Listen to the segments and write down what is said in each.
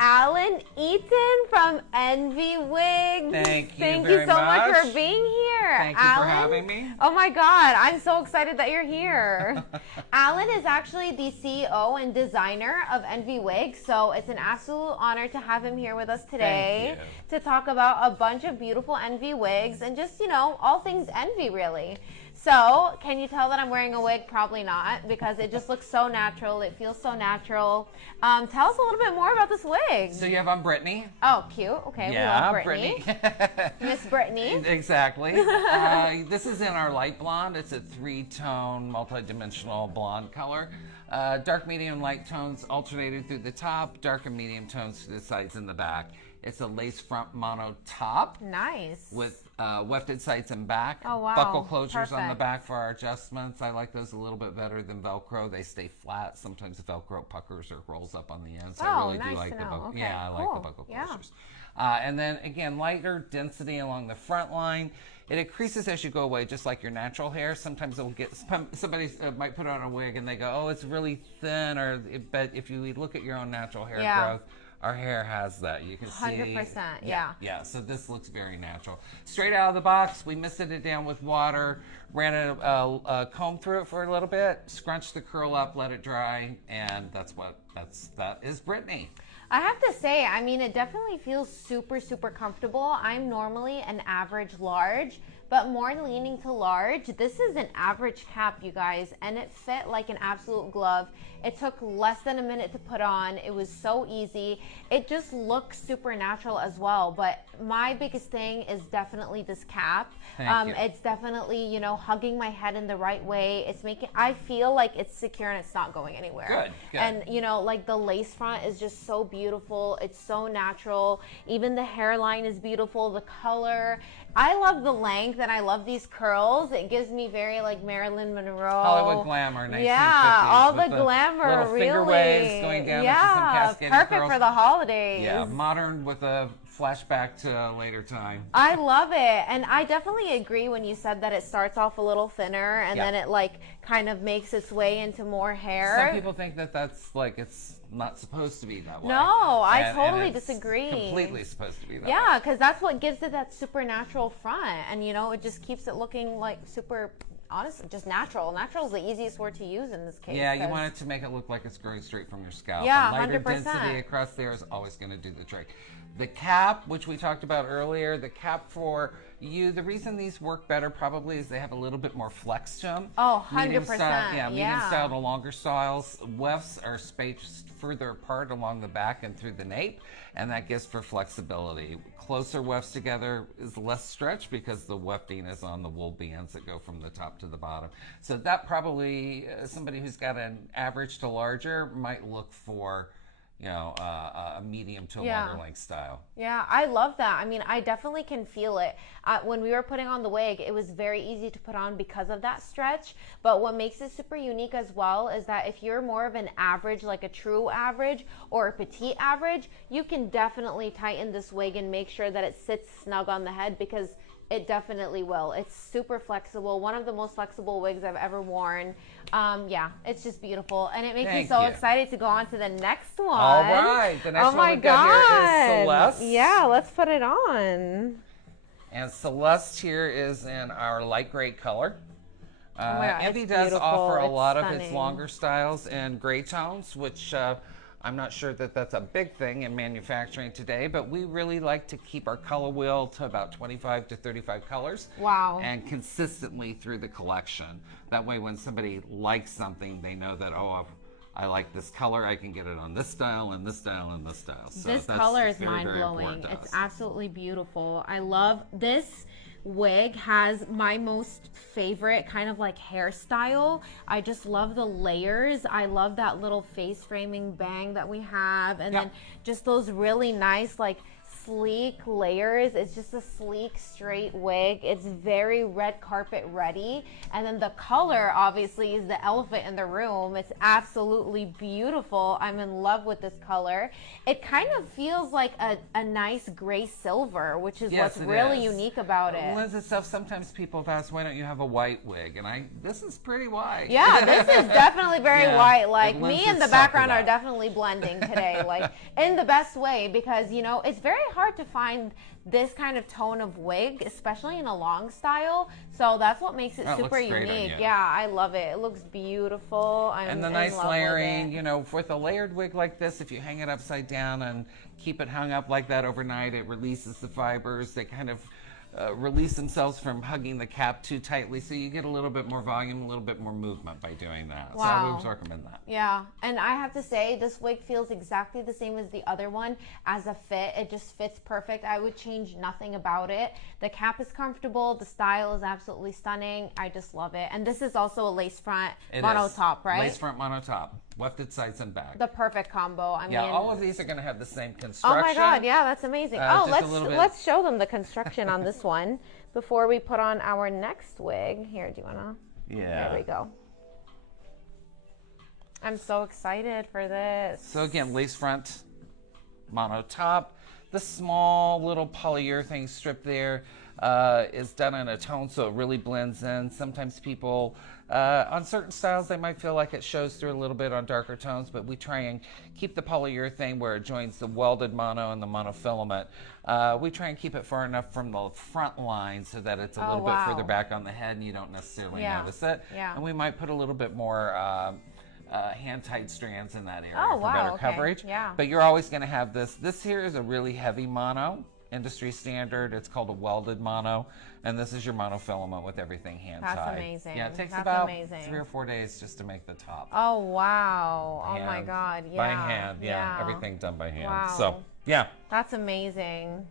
Eaton from ENVY Wig. Thank you so much for being here. Thank you for having me. Oh my God, I'm so excited that you're here. Alan is actually the CEO and designer of ENVY Wig, so it's an absolute honor to have him here with us today to talk about a bunch of beautiful ENVY wigs and just, you know, all things ENVY really. So, can you tell that I'm wearing a wig? Probably not, because it just looks so natural. It feels so natural. Tell us a little bit more about this wig. So you have on Brittany. Oh, cute. Okay, yeah, we love Brittany. Miss Brittany. Exactly. This is in our light blonde. It's a 3-tone, multi-dimensional blonde color. Dark, medium, light tones alternated through the top. Dark and medium tones to the sides and the back. It's a lace front mono top. Nice. With wefted sides and back. Oh, wow. Buckle closures Perfect. on the back for our adjustments. I like those a little bit better than Velcro. They stay flat. Sometimes Velcro puckers or rolls up on the end. So I really do like the buckle. Okay. Yeah, I like the buckle closures. And then again, lighter density along the front line. It increases as you go away, just like your natural hair. Sometimes it'll get, somebody might put on a wig and they go, oh, it's really thin. But if you look at your own natural hair growth, our hair has that. You can see 100%, yeah. Yeah, so this looks very natural. Straight out of the box, we misted it down with water, ran a comb through it for a little bit, scrunched the curl up, let it dry, and that is Brittany. I have to say, I mean, it definitely feels super, super comfortable. I'm normally an average large, but more leaning to large. This is an average cap, you guys, and it fit like an absolute glove. It took less than a minute to put on. It was so easy. It just looks super natural as well. But my biggest thing is definitely this cap. Thank you. It's definitely, you know, hugging my head in the right way. It's making, I feel like it's secure and it's not going anywhere. Good. And, you know, like the lace front is just so beautiful. It's so natural. Even the hairline is beautiful. The color. I love the length and I love these curls. It gives me very like Marilyn Monroe. Hollywood glamour, 1950s. Yeah, all the glamour, little really. finger waves going down into some cascading perfect curls. for the holidays. Yeah, modern with a flashback to a later time. I love it. And I definitely agree when you said that it starts off a little thinner and then it like kind of makes its way into more hair. Some people think that that's like it's not supposed to be that way. No, I totally disagree. Completely supposed to be that way. Yeah, because that's what gives it that supernatural front. And, you know, it just keeps it looking like super, honestly, just natural. Natural is the easiest word to use in this case. Yeah, you want it to make it look like it's growing straight from your scalp. Yeah, lighter 100%. density across there is always going to do the trick. The cap, which we talked about earlier, the cap for you, the reason these work better probably is they have a little bit more flex to them. Oh, 100%. Medium style to longer styles. Wefts are spaced further apart along the back and through the nape, and that gives for flexibility. Closer wefts together is less stretch because the wefting is on the wool bands that go from the top to the bottom. So that probably, somebody who's got an average to larger might look for, you know, a medium to longer length style. Yeah, I love that. I mean, I definitely can feel it. When we were putting on the wig, it was very easy to put on because of that stretch. But what makes it super unique as well is that if you're more of an average, like a true average or a petite average, you can definitely tighten this wig and make sure that it sits snug on the head because it definitely will. It's super flexible. One of the most flexible wigs I've ever worn. Yeah, it's just beautiful. And it makes me so excited to go on to the next one. All right. The next one we've got here is Celeste. Yeah, let's put it on. And Celeste here is in our light gray color. ENVY does beautiful. offer a lot of Stunning. its longer styles in gray tones, which I'm not sure that that's a big thing in manufacturing today, but we really like to keep our color wheel to about 25 to 35 colors. Wow. And consistently through the collection. That way when somebody likes something, they know that, oh, I like this color, I can get it on this style and this style and this style. So this color is mind-blowing. It's absolutely beautiful. I love this wig. Has my most favorite kind of like hairstyle. I just love the layers. I love that little face framing bang that we have, and then just those really nice like sleek layers. It's just a sleek, straight wig. It's very red carpet ready. And then the color, obviously, is the elephant in the room. It's absolutely beautiful. I'm in love with this color. It kind of feels like a nice gray silver, which is what's really unique about it. Lends itself, sometimes people have asked, why don't you have a white wig? And this is pretty white. Yeah, this is definitely very white. Like, me and the background are definitely blending today, like in the best way, because you know it's very hard to find this kind of tone of wig, especially in a long style. So that's what makes it super unique. Yeah, I love it. It looks beautiful. And the nice layering, you know, with a layered wig like this, if you hang it upside down and keep it hung up like that overnight, it releases the fibers. They kind of release themselves from hugging the cap too tightly, so you get a little bit more volume, a little bit more movement by doing that. Wow. So I would recommend that. Yeah, and I have to say, this wig feels exactly the same as the other one as a fit. It just fits perfect. I would change nothing about it. The cap is comfortable. The style is absolutely stunning. I just love it. And this is also a lace front mono top, right? Lace front mono top. Wefted sides and back. The perfect combo. I mean, all of these are going to have the same construction. Oh my God, yeah, that's amazing. Let's show them the construction on this one before we put on our next wig. Here, do you wanna? Yeah. There we go. I'm so excited for this. So again, lace front, mono top. The small little polyurethane strip there is done in a tone, so it really blends in. Sometimes people, on certain styles, they might feel like it shows through a little bit on darker tones, but we try and keep the polyurethane where it joins the welded mono and the monofilament. We try and keep it far enough from the front line so that it's a little bit further back on the head and you don't necessarily notice it. Yeah. And we might put a little bit more hand-tied strands in that area for better coverage. Yeah. But you're always going to have this. This here is a really heavy mono, industry standard. It's called a welded mono, and this is your monofilament with everything hand-tied. That's amazing. Yeah, it takes about 3 or 4 days just to make the top. Oh, wow. Oh, my God. Yeah. By hand, everything done by hand. Wow. So, yeah. That's amazing.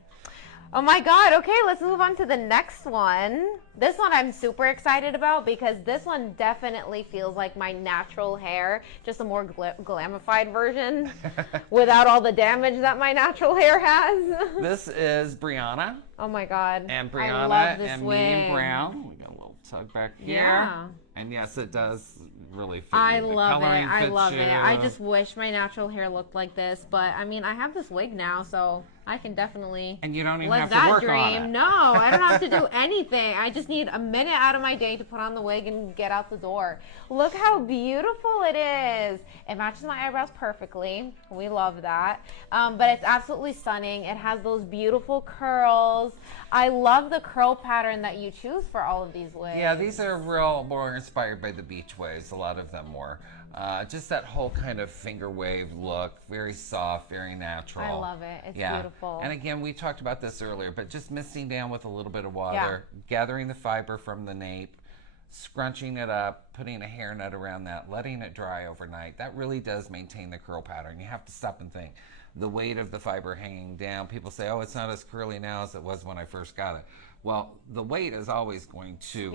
Oh my God. Okay, let's move on to the next one. This one I'm super excited about because this one definitely feels like my natural hair, just a more glamified version without all the damage that my natural hair has. This is Brianna. Oh my God. And Brianna, I love this and wig. medium brown. We got a little tug back here. Yeah. And yes, it does really fit I you. love it. I love you. it. I just wish my natural hair looked like this, but I mean, I have this wig now, so I can definitely and you don't even live have to work that dream. on it. No, I don't have to do anything. I just need a minute out of my day to put on the wig and get out the door. Look how beautiful it is. It matches my eyebrows perfectly. We love that. But it's absolutely stunning. It has those beautiful curls. I love the curl pattern that you choose for all of these wigs. Yeah, these are more inspired by the beach waves. A lot of them were. Just that whole kind of finger wave look, very soft, very natural. I love it. It's beautiful. And again, we talked about this earlier, but just misting down with a little bit of water, gathering the fiber from the nape, scrunching it up, putting a hairnet around that, letting it dry overnight. That really does maintain the curl pattern. You have to stop and think. The weight of the fiber hanging down, people say, oh, it's not as curly now as it was when I first got it. Well, the weight is always going to,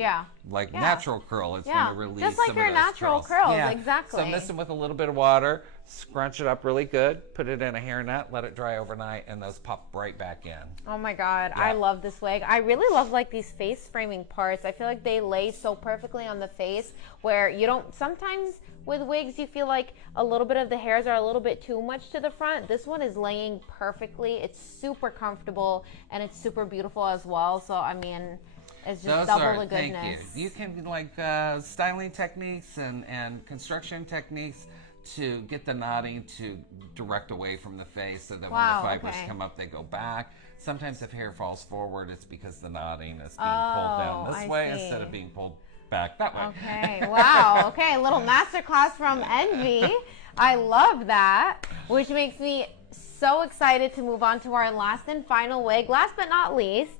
like natural curl, it's going to release just like some your of those natural curls. Exactly. So mix them with a little bit of water, scrunch it up really good, put it in a hairnet, let it dry overnight, and those pop right back in. Oh my God, I love this wig. I really love like these face framing parts. I feel like they lay so perfectly on the face where you don't, sometimes with wigs you feel like a little bit of the hairs are a little bit too much to the front. This one is laying perfectly. It's super comfortable and it's super beautiful as well. So I mean, it's just double the goodness. Thank you. You can like styling techniques and construction techniques to get the knotting to direct away from the face so that when the fibers come up, they go back. Sometimes if hair falls forward, it's because the knotting is being pulled down this way instead of being pulled back that way. Okay, wow. Okay, a little masterclass from Envy. I love that, which makes me so excited to move on to our last and final wig. Last but not least,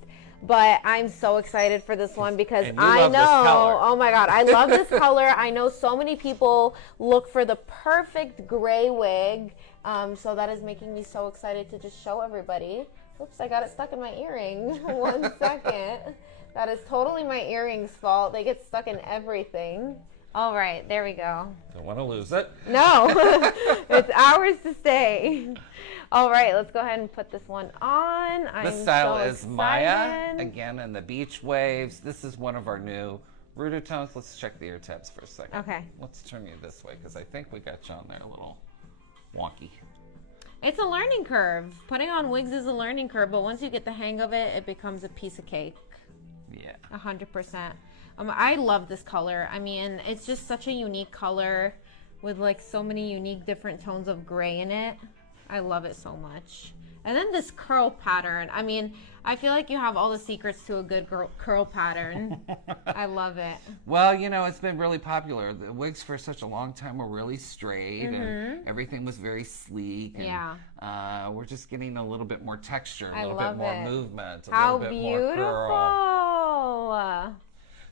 but I'm so excited for this one because I know, oh my God, I love this color. I know so many people look for the perfect gray wig, so that is making me so excited to just show everybody. Oops, I got it stuck in my earring. 1 second. That is totally my earrings' fault. They get stuck in everything. All right, there we go. Don't want to lose it. No, it's ours to stay. All right, let's go ahead and put this one on. This style is Maya, again in the beach waves. This is one of our new Ruder tones. Let's check the ear tabs for a second. Okay. Let's turn you this way because I think we got you on there a little wonky. It's a learning curve. Putting on wigs is a learning curve, but once you get the hang of it, it becomes a piece of cake. Yeah. 100%. I love this color. I mean, it's just such a unique color with like so many unique different tones of gray in it. I love it so much. And then this curl pattern. I mean, I feel like you have all the secrets to a good curl pattern. I love it. Well, you know, it's been really popular. The wigs for such a long time were really straight and everything was very sleek. And, yeah. We're just getting a little bit more texture, a I little love bit more it. movement, a How little bit beautiful. more curl.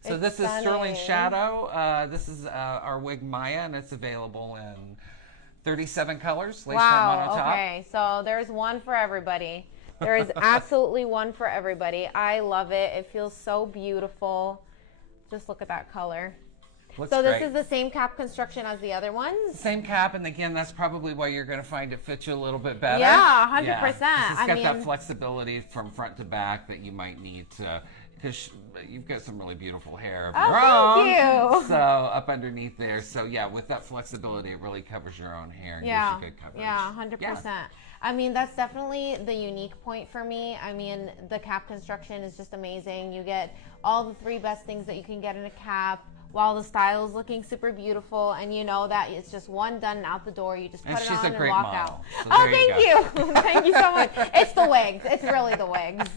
So It's this is stunning. Sterling Shadow. This is our wig Maya, and it's available in 37 colors. Lace front monotop. Okay, so there's one for everybody. There is absolutely one for everybody. I love it. It feels so beautiful. Just look at that color. Looks so this great. is the same cap construction as the other ones? Same cap, and again, that's probably why you're going to find it fits you a little bit better. Yeah, 100%. Yeah, it's got that flexibility from front to back that you might need to, because you've got some really beautiful hair of your own. Thank you. So up underneath there. So yeah, with that flexibility, it really covers your own hair and gives you good coverage. Yeah, 100%. Yeah. I mean, that's definitely the unique point for me. I mean, the cap construction is just amazing. You get all the 3 best things that you can get in a cap, while the style is looking super beautiful, and you know that it's just one done and out the door. You just put it on and walk out. So oh, thank you. Thank you so much. It's the wigs. It's really the wigs.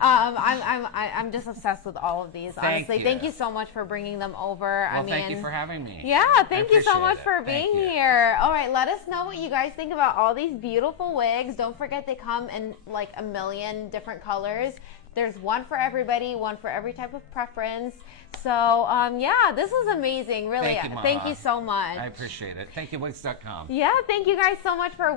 I'm just obsessed with all of these. Honestly, thank you so much for bringing them over. Well, I mean, thank you for having me. Yeah, thank you so much for being here. All right, let us know what you guys think about all these beautiful wigs. Don't forget they come in like a million different colors. There's one for everybody, one for every type of preference. So, yeah, this was amazing. Really, Thank you, Maha. Thank you so much. I appreciate it. Thank you, Wigs.com. Yeah, thank you guys so much for